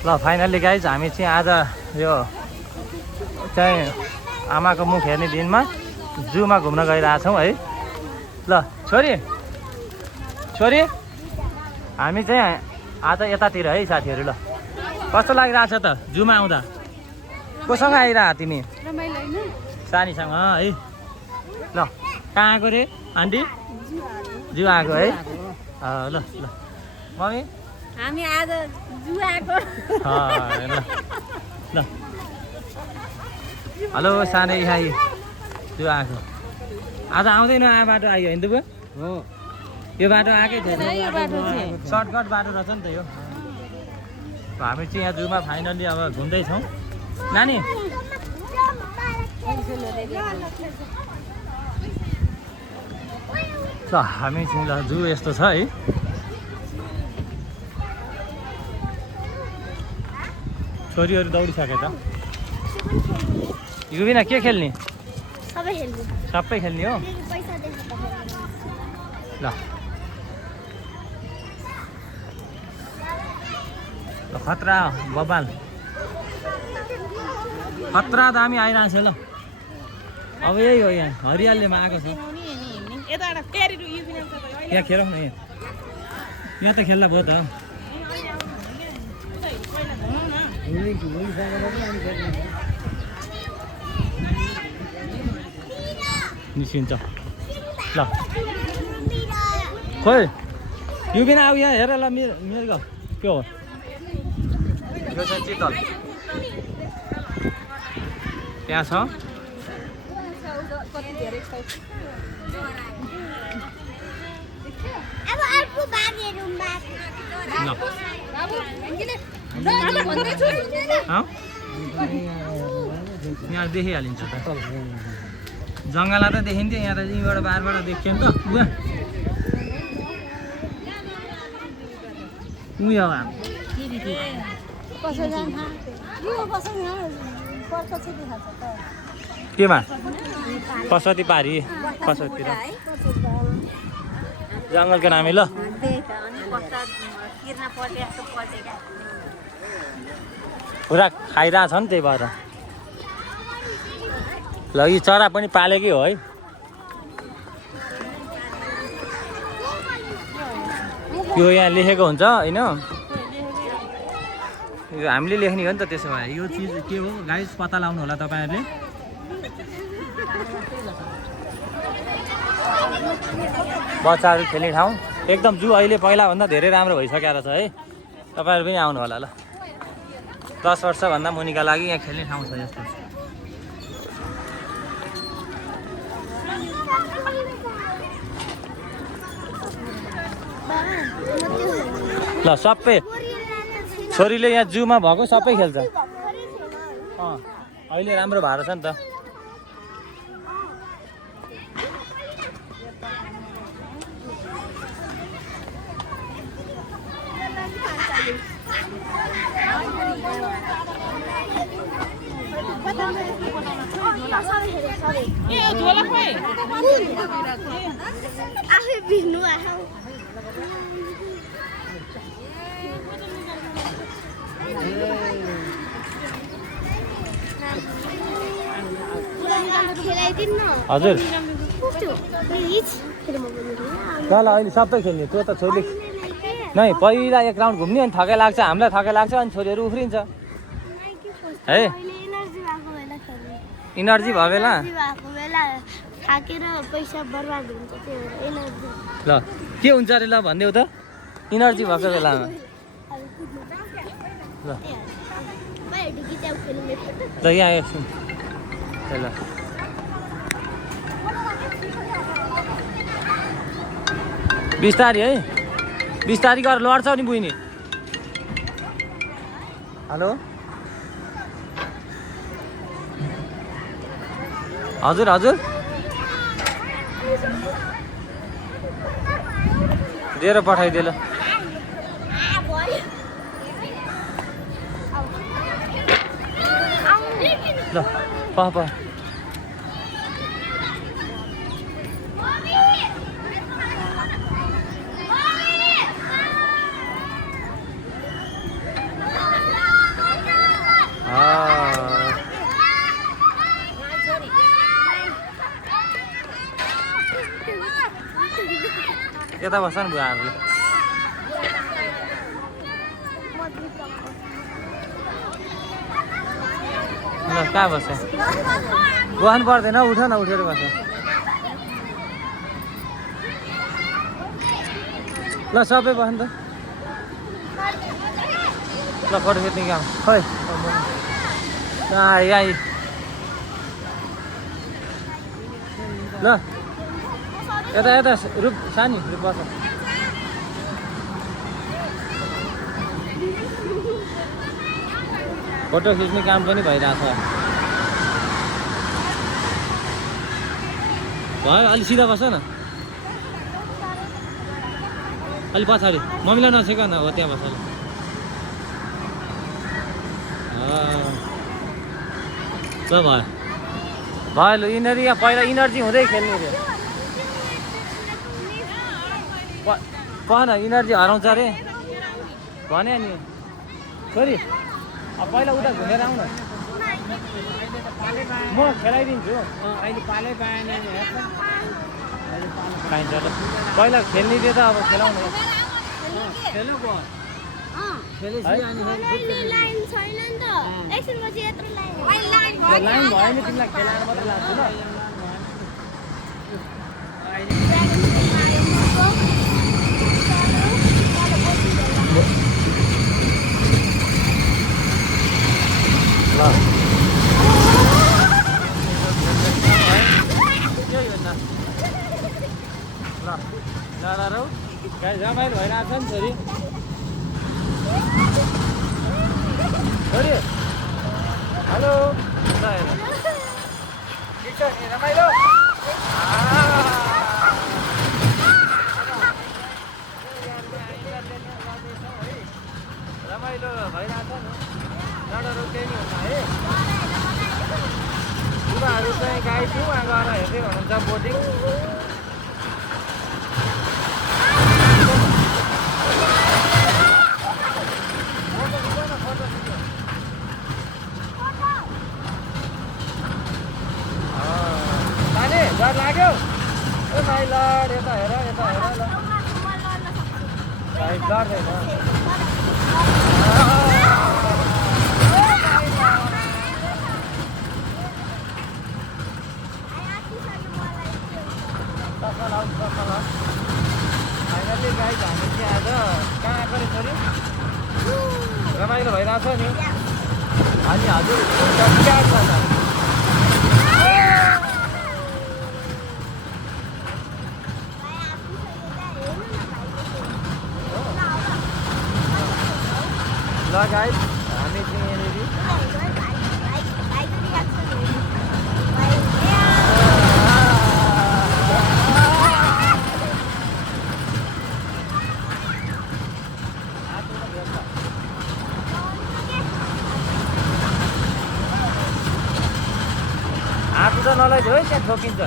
ल finally guys हामी चाहिँ आज यो चाहिँ आमाको मुख हेर्ने दिनमा जूमा घुम्न गइरहेछौँ है। ल छोरी छोरी हामी चाहिँ आज यतातिर है साथीहरू। ल कस्तो लागिरहेछ त जूमा आउँदा? कोसँग आइरह तिमी? सानीसँग है। ल कहाँ आएको रे आन्टी? जू आएको है। ल ल मम्मी हामी आज जू आएको। ल ल हेलो सानै खाइ जू आएको। आज आउँदैन आ बाटो आयो होइन त हो? यो बाटो आएकै थियो, सर्टकट बाटो रहेछ नि त यो। हामी चाहिँ यहाँ जूमा फाइनल्ली अब घुम्दैछौँ नानी। ल हामी चाहिँ ल जू यस्तो छ है। छोरीहरू दौडिसके त। यो बिना के खेल्ने? सबै खेल्ने हो। ल खतरा बबाल खतरा दामी आइरहेको छ। ल अब यही हो, यहाँ हरियालीमा आएको छ। यहाँ खेलौँ न, यहाँ त खेल्दा भयो त। निस्किन्छ ल। खोइ यो बिना अब यहाँ हेर ल मेरो के हो यो चाहिँ चितल त्यहाँ छ। यहाँ देखिहालिन्छ त। जङ्गला त देखिन्थ्यो, यहाँ त यहीँबाट बारबाट देखियो नि त। उयो केमा पशुपति पारी पशुपतिर जङ्गलको नामै। ल पुरा खाइरहेछ नि त्यही भएर। ल यो चरा पनि पालेकै हो है। यो यहाँ लेखेको हुन्छ होइन, यो हामीले लेख्ने हो नि त। त्यसो भए यो चिज के हो गाइस पत्ता लगाउनु होला तपाईँहरूले। बच्चाहरू खेल्ने ठाउँ एकदम जू अहिले पहिलाभन्दा धेरै राम्रो भइसकेको रहेछ है। तपाईँहरू पनि आउनु होला। ल 10 वर्षभन्दा मुनिका लागि यहाँ खेल्ने ठाउँ छ यस्तो। ल सबै छोरीले यहाँ जूमा भएको सबै खेल्छ। अहिले राम्रो भएर छ नि त। आफै बिर्नु आऊ। हजुर ल ल अहिले सबै खेल्ने त्यो त छोरीले नै पहिला एक राउन्ड घुम्ने अनि थकाइ लाग्छ, हामीलाई थकाइ लाग्छ अनि छोरीहरू उफ्रिन्छ है। इनर्जी भयो बेला थाकेर पैसा बर्बाद हुन्छ ल के हुन्छ अरे ल भनिदेऊ त इनर्जी भएको बेलामा। ल यहाँ एकछिन ल बिस्तारी है, बिस्तारी गरेर लड्छ नि बुइनी। हेलो हजुर हजुर दिएर पठाइदिए ल। ल प यता बस्छ नि बुवाहरूले ल कहाँ बस्छ बस्नु पर्दैन उठ न उठेर बस्छ ल सबै बस्नु त ल फोटो खिच्ने काम खोइ यहाँ ल यता यता रूप सानी रूप बस फोटो खिच्ने काम पनि भइरहेछ भयो अलि सिधा बस न अलि पछाडि मम्मीलाई नछेक न हो त्यहाँ बस ल भयो भयो लु यिनीहरू यहाँ पहिला इनर्जी हुँदै खेल्ने रे कन इनर्जी हराउँछ अरे भने नि छोरी अब पहिला उता घुमेर आउन म खेलाइदिन्छु अहिले पालै पाएन पाइन्छ ल पहिला खेल्ने थियो त अब खेलाउनु खेल्नु भयो लाइन भयो नि तिमीलाई खेलाएर मात्रै लाग्छु ल रमाइलो भइरहेको छ नि छोरी छोरी हेलो ल हेर ठिक छ नि रमाइलो रमाइलो भइरहेको छ नि नडरो केही नि हुन्न है बुढाहरू चाहिँ गाई छेउमा गएर हेर्दै हुनुहुन्छ बोटिङ डर लाग्यो ए भाइ लड यता हेर ल भाइ डर्दैन फाइनल्ली गाइज हामी चाहिँ आज कहाँ आएको रे छोरी रमाइलो भइरहेको छ नि अनि हजुर क्या छ ल गाइस हामी चाहिँ यहाँनिर हात त नलैदियो है त्यहाँ ठोकिन्छ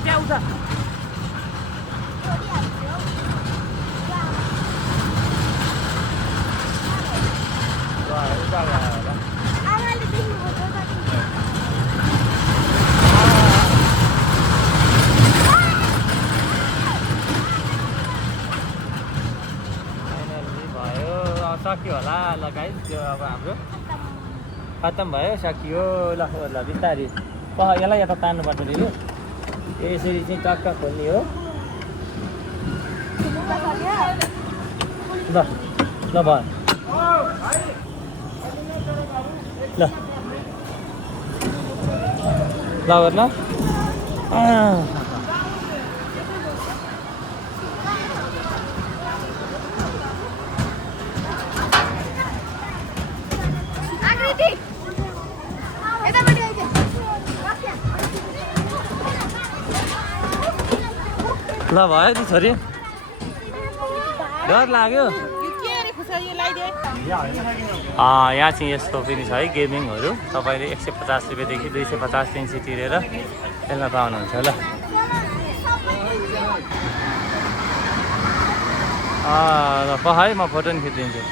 त्यहाँ उता सक्यो होला ल गाइस त्यो अब हाम्रो खत्तम भयो सकियो ल ल बिस्तारी यसलाई यता तान्नुपर्छ नि यसरी चाहिँ टक्क खोल्ने हो ल ल भयो ल ल गर्न ल भयो नि छोरी डर लाग्यो यहाँ चाहिँ यस्तो पनि छ है गेमिङहरू तपाईँले 150 रुपियाँदेखि 250 इन्ची तिरेर खेल्न पाउनुहुन्छ ल है म फोटो नि खिचिदिन्छु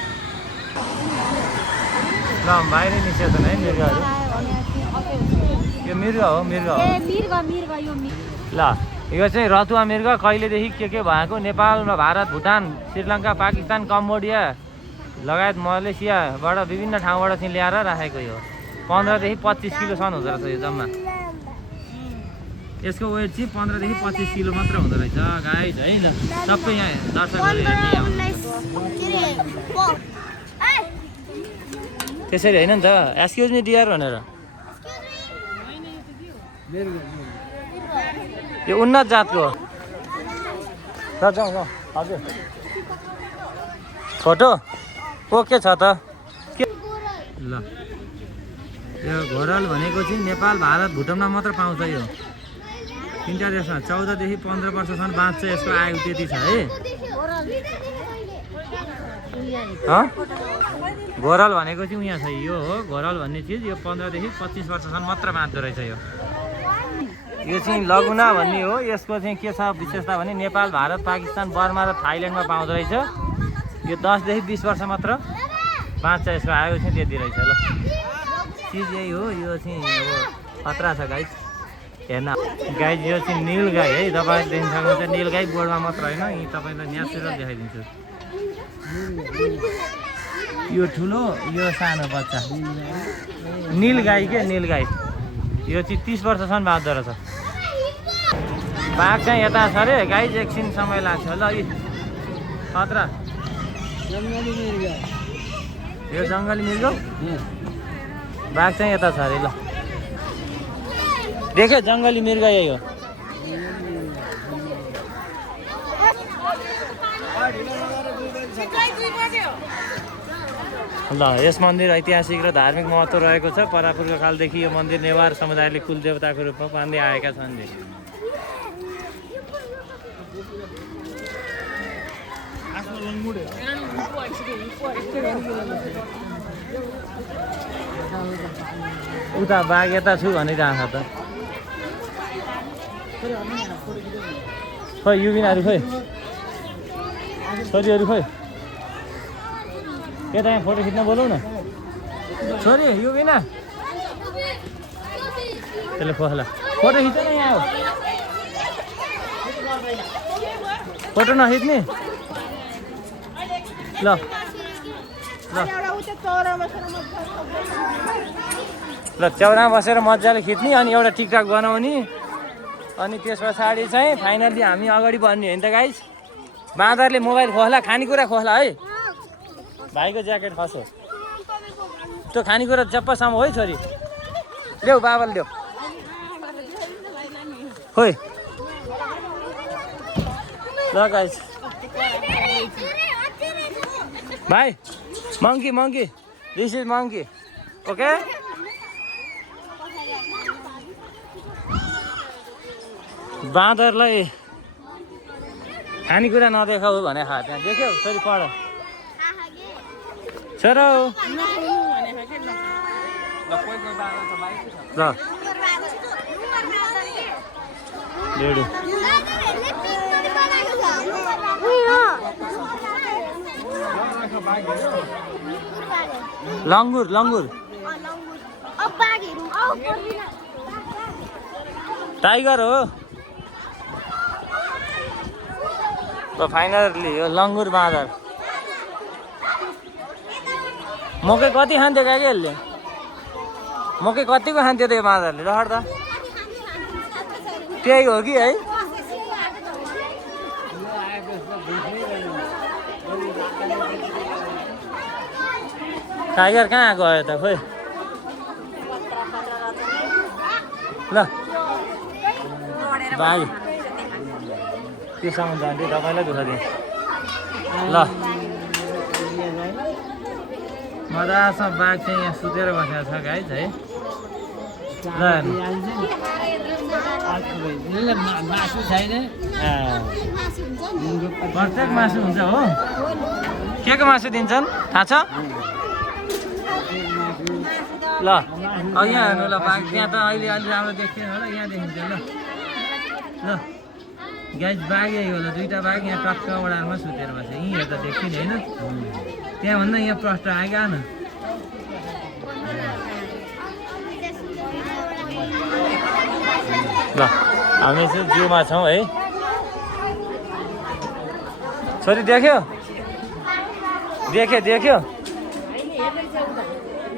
ल बाहिर निस्केको छन् है मृगहरू यो मृग हो ल यो चाहिँ रतुवा मृग कहिलेदेखि के भएको नेपालमा भारत भुटान श्रीलङ्का पाकिस्तान कम्बोडिया लगायत मलेसियाबाट विभिन्न ठाउँबाट चाहिँ ल्याएर राखेको यो 15 देखि 25 किलोसम्म हुँदो रहेछ यो जम्मा यसको वेट चाहिँ 15 देखि 25 किलो मात्र हुँदो रहेछ गाइस है ल सबै यहाँ दर्शकहरू हेर्ने त्यसरी होइन नि त एक्सक्युज मी डियर भनेर यो उन्नत जातको हो जाउँ ल हजुर फोटो ओके छ त के ल यो घोरल भनेको चाहिँ नेपाल भारत भुटानमा मात्र पाउँछ यो तीनटा देशमा 14 देखि 15 वर्षसम्म बाँच्छ यसको आयु त्यति छ है घोरल भनेको चाहिँ उहाँ छ यो हो घोरल भन्ने चिज यो 15 देखि 25 वर्षसम्म मात्र बाँच्दो रहेछ यो चाहिँ लगुना भन्ने हो यसको चाहिँ के छ विशेषता भने नेपाल भारत पाकिस्तान बर्मा र थाइल्यान्डमा पाउँदो रहेछ यो 10 देखि 20 वर्ष मात्र बाँच्छ यसको आयु चाहिँ त्यति रहेछ ल चिज यही हो यो चाहिँ अब खतरा छ गाइस हेर्न गाइस यो चाहिँ नील गाई है तपाईँले देख्न सक्नुहुन्छ नील गाई बोर्डमा मात्र होइन यी तपाईँलाई नेचुरल देखाइदिन्छु यो ठुलो यो सानो बच्चा नील गाई के नील गाई यो चाहिँ 30 वर्षसम्म बाँच्दो रहेछ बाघ चाहिँ यता छ अरे गाई एकछिन समय लाग्छ ल यी खतरा यो जङ्गली मृग बाघ चाहिँ यता छ अरे ल देख्यो जङ्गली मृग यही हो ल यस मन्दिर ऐतिहासिक र धार्मिक महत्त्व रहेको छ परापूर्व कालदेखि यो मन्दिर नेवार समुदायले कुलदेवताको रूपमा मान्दै आएका छन् उता बाघ यता छु भनिरहेको छ त खोइ युबिनाहरू खोइ छोरीहरू खोइ यता यहाँ फोटो खिच्न बोलाउ न छोरी युबिना त्यसले खोला फोटो खिच्छ न यहाँ हो फोटो नखिच्ने ल ल चौरामा बसेर मजाले खिच्ने अनि एउटा टिकटक बनाउने अनि त्यस पछाडि चाहिँ फाइनल्ली हामी अगाडि बढ्ने होइन त गाइस बाँदरले मोबाइल खोला खानेकुरा खोला है भाइको ज्याकेट खसो त्यो खानेकुरा जप्पासम्म हो है छोरी ल्याऊ बाबाले ल्याऊ खोइ ल गाइस भाइ monkey this is monkey okay बाँदरलाई खानेकुरा नदेखाऊ भने खा त्यहाँ देख्यौ छोरी पढ छोरो ल डेढो लङ्गुर टाइगर हो ल फाइनली यो लङ्गुर बाँदर मकै कति खान्थ्यो क्या यसले मकै कतिको खान्थ्यो त्यो बाँदरले रहर त त्यही हो कि है टाइगर कहाँ गयो त खोइ ल भाइ त्योसँग जान्थ्यो तपाईँलाई दुःख दिएँ ल मजासँग बाघ चाहिँ यहाँ सुतेर बसेको छ गाइस है मासु छैन प्रत्येक मासु हुन्छ हो के को मासु दिन्छन् थाहा छ ल यहाँ हेर्नु ल बाघ त्यहाँ त अहिले अलि राम्रो देखिएन होला यहाँ देखिन्छ ल ल गाइस बाघ यही होला दुईटा बाघ यहाँ टक्क ओडारमा सुतेर बस्छ यहीँ हेर्दा देखिने होइन त्यहाँभन्दा यहाँ प्रष्ट आइगा न ल हामी चाहिँ जूमा छौँ है छोरी देख्यो देख्यो देख्यो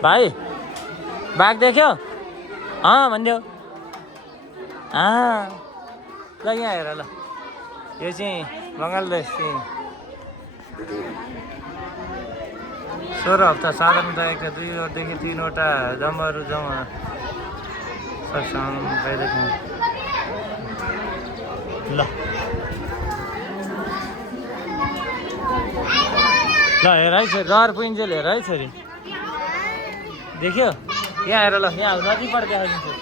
भाइ बाघ देख्यो भनिदेऊ ल यहाँ हेर ल यो चाहिँ बङ्गालदेश चाहिँ 16 हप्ता साधारणतः एक 2 देखि 3 वटा जम्माहरू जम्मा भइरहेको ल ल हेर है छोरी रहर पुइन्जेल हेर है छोरी देख्यो यहाँ हेर ल यहाँ नजिकबाट देखाइदिन्छु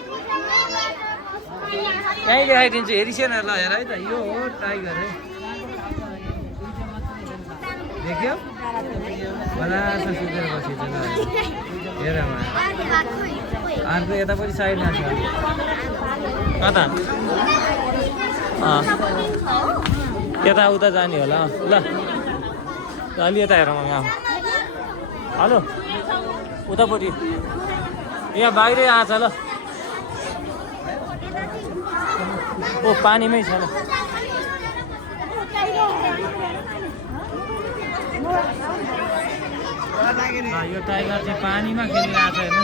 कहीँ देखाइदिन्छु हेरिसेन ल हेर है त यो हो टाइगर है देख्यो होला सुतेर बसेछ ल हेर अर्को यतापट्टि साइडमा छ कता यता उता जाने होला ल अलि यता हेरौँ यहाँ हेलो उतापट्टि यहाँ बाहिरै आछ ल ओ पानीमै छ ल यो टाइगर चाहिँ पानीमा खेलिरहेको छ हेर्नु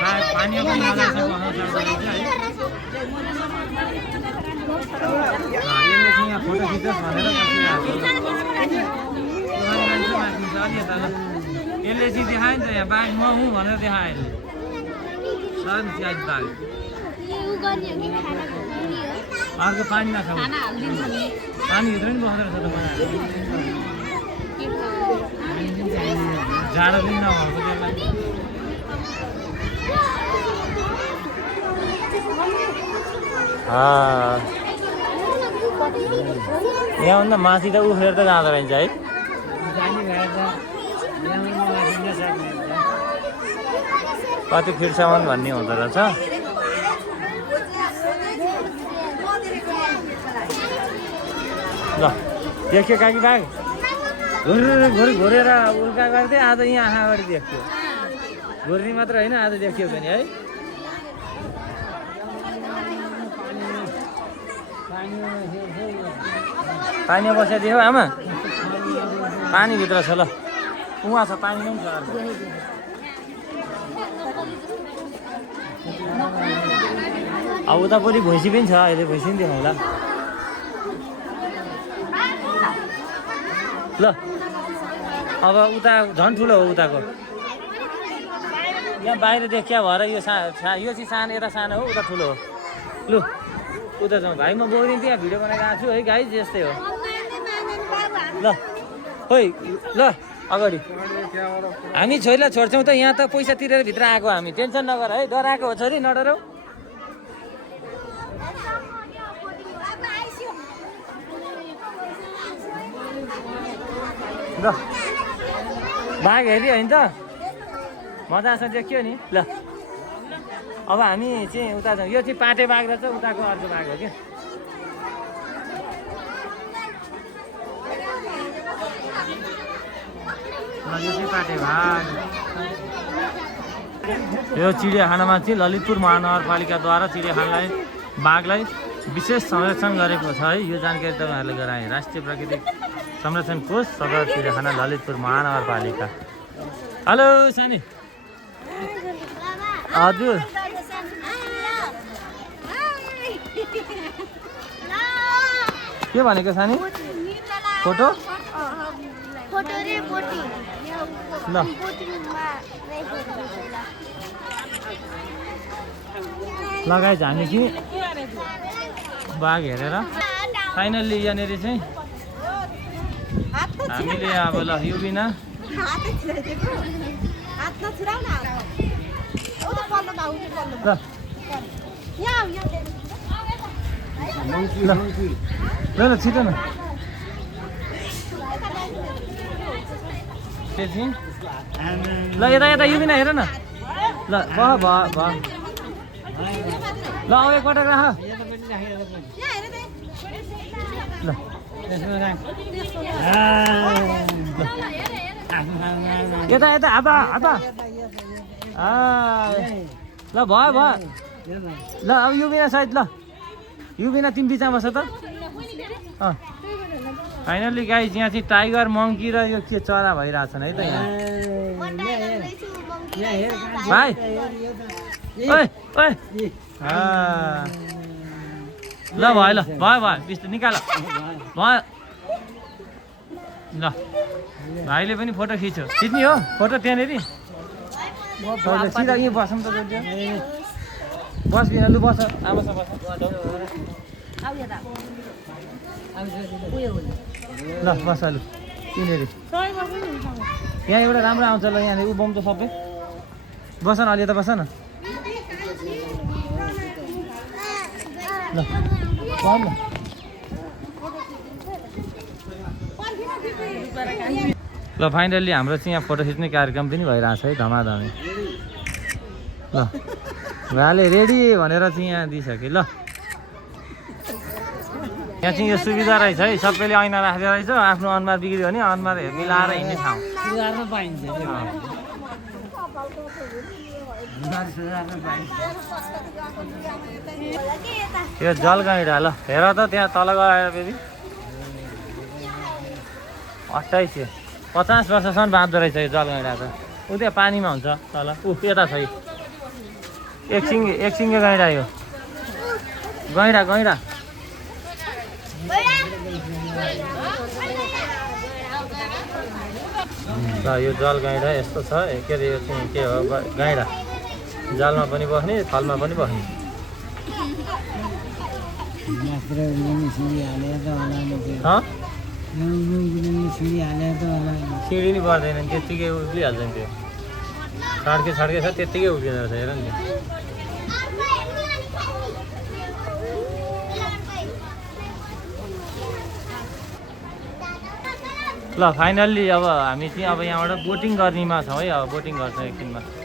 पानीमा पनि मजा छ भन्न सक्छ है यसले चाहिँ यहाँ फोटो खिच्योस् भनेर बसिरहेको यसले चाहिँ देखायो नि त यहाँ बाघ म हुँ भनेर देखायो यसले आज बाघ अर्को पानीमा छ पानीभित्र पनि बसेर छ त बनाएको जाडो पनि नभएको त्यसलाई यहाँभन्दा माथि त उफ्रेर त जाँदो रहेछ है कति फिटसम्म भन्ने हुँदो रहेछ ल देख्यो काकी बाघ घुरेर उल्का गर्दै आज यहाँ आँखा अगाडि देख्यो घुर्नी मात्र होइन आज देखियो पनि है पानीमा बसेर देख्यो आमा पानीभित्र छ ल उहाँ छ पानीमा पनि छ अब उतापट्टि भैँसी पनि छ अहिले भैँसी पनि देखाउँला ल अब उता झन् ठुलो हो उताको यहाँ बाहिर देखिया भएर यो यो चाहिँ सानो यता सानो हो उता ठुलो हो लु उता जाउँ भाइ म गौरिन्छु यहाँ भिडियो बनाइरहेको छु है गाइस यस्तै हो ल खोइ ल अगाडि हामी छोरीलाई छोड्छौँ त यहाँ त पैसा तिरेर भित्र आएको हामी टेन्सन नगर है डराएको हो छोरी नडराउ ल बाघ हेऱ्यो होइन त मजासँग देखियो नि ल अब हामी चाहिँ उता जाउँ यो चाहिँ पाटे बाघ रहेछ उताको अर्को बाघ हो क्या यो चाहिँ पाटे बाघ यो चिडियाखानामा चाहिँ ललितपुर महानगरपालिकाद्वारा चिडियाखानालाई बाघलाई विशेष संरक्षण गरेको छ है यो जानकारी तपाईँहरूले गराएँ राष्ट्रिय प्राकृतिक संरक्षण कोष सदर चिडियाखाना ललितपुर महानगरपालिका हेलो सानी हजुर के भनेको सानी फोटो ल लगाइज हामी कि बाघ हेरेर फाइनल्ली यहाँनिर चाहिँ हामीले अब ल यो बिना ल ल ल छिटो न ल यता यता यो बिना हेर न ल भयो ल अब एकपटक राख ल यता यता हाता हाता ल भयो ल अब यो बिना सायद ल यो बिना तिमी बिचमा बस त फाइनल्ली गाइस यहाँ चाहिँ टाइगर मङ्की र यो के चरा भइरहेछन् है त यहाँ भाइ ओइ ओइ ल भयो ल भयो बिस्तारै निकाल भयो ल भाइले पनि फोटो खिच्ने हो फोटो त्यहाँनिर सिधा यहीँ बसौँ त बस बिना लु बस आमासँग बस ल बस लु त्यहाँनिर यहाँ एउटा राम्रो आउँछ ल यहाँनिर उभौँ त सबै बस न अलि त बस न ल ल फाइनल्ली हाम्रो चाहिँ यहाँ फोटो खिच्ने कार्यक्रम पनि भइरहेछ है धमाधमी ल भाइले रेडी भनेर चाहिँ यहाँ दिइसक्यो ल यहाँ चाहिँ यो सुविधा रहेछ है सबैले ऐना राख्दो रहेछ आफ्नो अनुहार बिग्रियो भने अनुहार मिलाएर हिँड्ने ठाउँ यो जलगैँडा ल हेर त त्यहाँ तल गएर फेरि 28 50 वर्षसम्म बाँध्दो रहेछ यो जलगैँडा त ऊ त्यहाँ पानीमा हुन्छ तल यता छ एक सिङ्गे गैँडा यो गैँडा ल यो जलगैँडा यस्तो छ के अरे यो चाहिँ के हो गैँडा जालमा पनि बस्ने थलमा पनि बस्ने सिँडी नि पर्दैन त्यत्तिकै उक्लिहाल्छ नि त्यो छड्के छ त्यत्तिकै उक्लिँदो रहेछ हेर नि ल फाइनल्ली अब हामी चाहिँ अब यहाँबाट बोटिङ गर्नेमा छौँ है अब बोटिङ गर्छौँ एकछिनमा